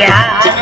呀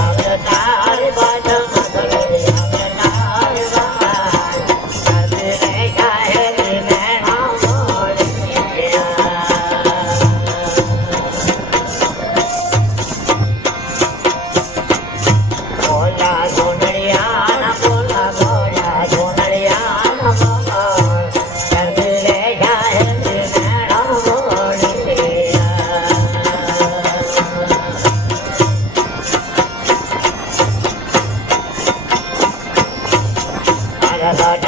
વાહ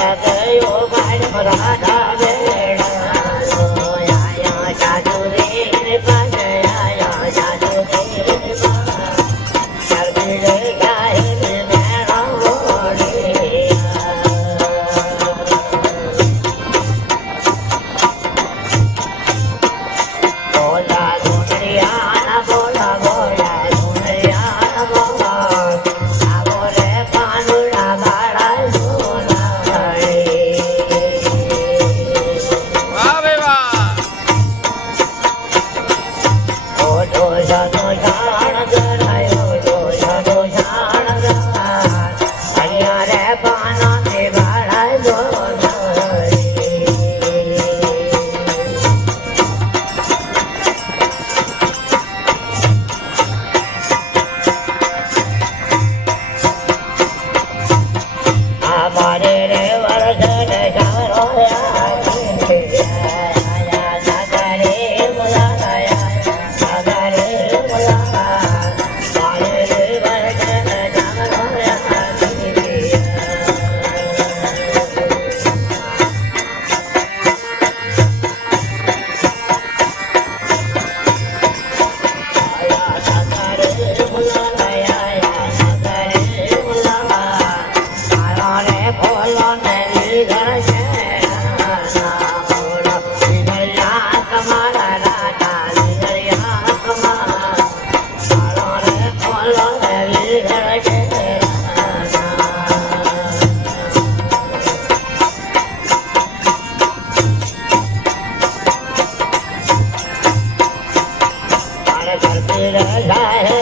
i Bye-bye. Hare